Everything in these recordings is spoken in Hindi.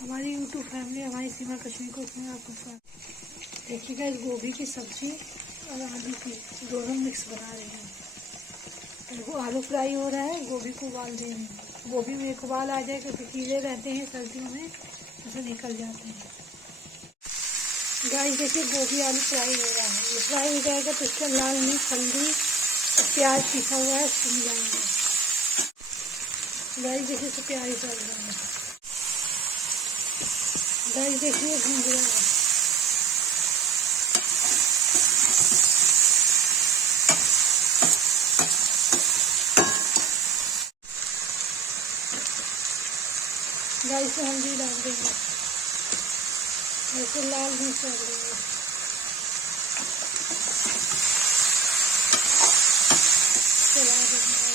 हमारी यूट्यूब फैमिली, हमारी सीमा कश्मीर को उसमें आपको स्वागत। देखिएगा इस गोभी की सब्जी और आलू की दोनों मिक्स बना रही हैं। तो आलू फ्राई हो रहा है, गोभी को उबाल देंगे। गोभी में एक उबाल आ जाए क्योंकि कीड़े रहते हैं सर्दियों में, ऐसे निकल जाते हैं। गाइस देखिए गोभी आलू फ्राई हो रहा है। ये फ्राई हो जाएगा तो इसके लाल मिर्च, हल्दी और प्याज पिसा हुआ है उसको मिलाएंगे। गाइस देखिए इसको प्याज डाल देंगे। गाइस देखिए भून रहा है। गाइस से हल्दी डाल देंगे, ऐसे लाल मिर्च डाल देंगे। चला देंगे।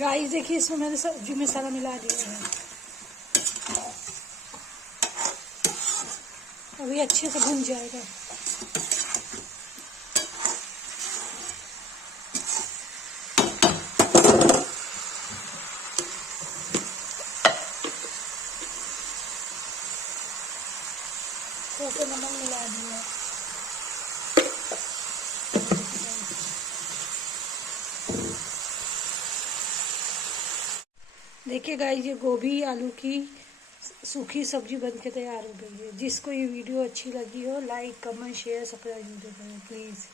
गाइस देखिए इसमें मैंने सब्जी मसाला मिला दिया है। अभी अच्छे से भुन जाएगा। थोड़ा सा नमक मिला दिया। देखिए गाइस ये गोभी आलू की सूखी सब्जी बनके तैयार हो गई है। जिसको ये वीडियो अच्छी लगी हो लाइक कमेंट शेयर सब्सक्राइब करें प्लीज़।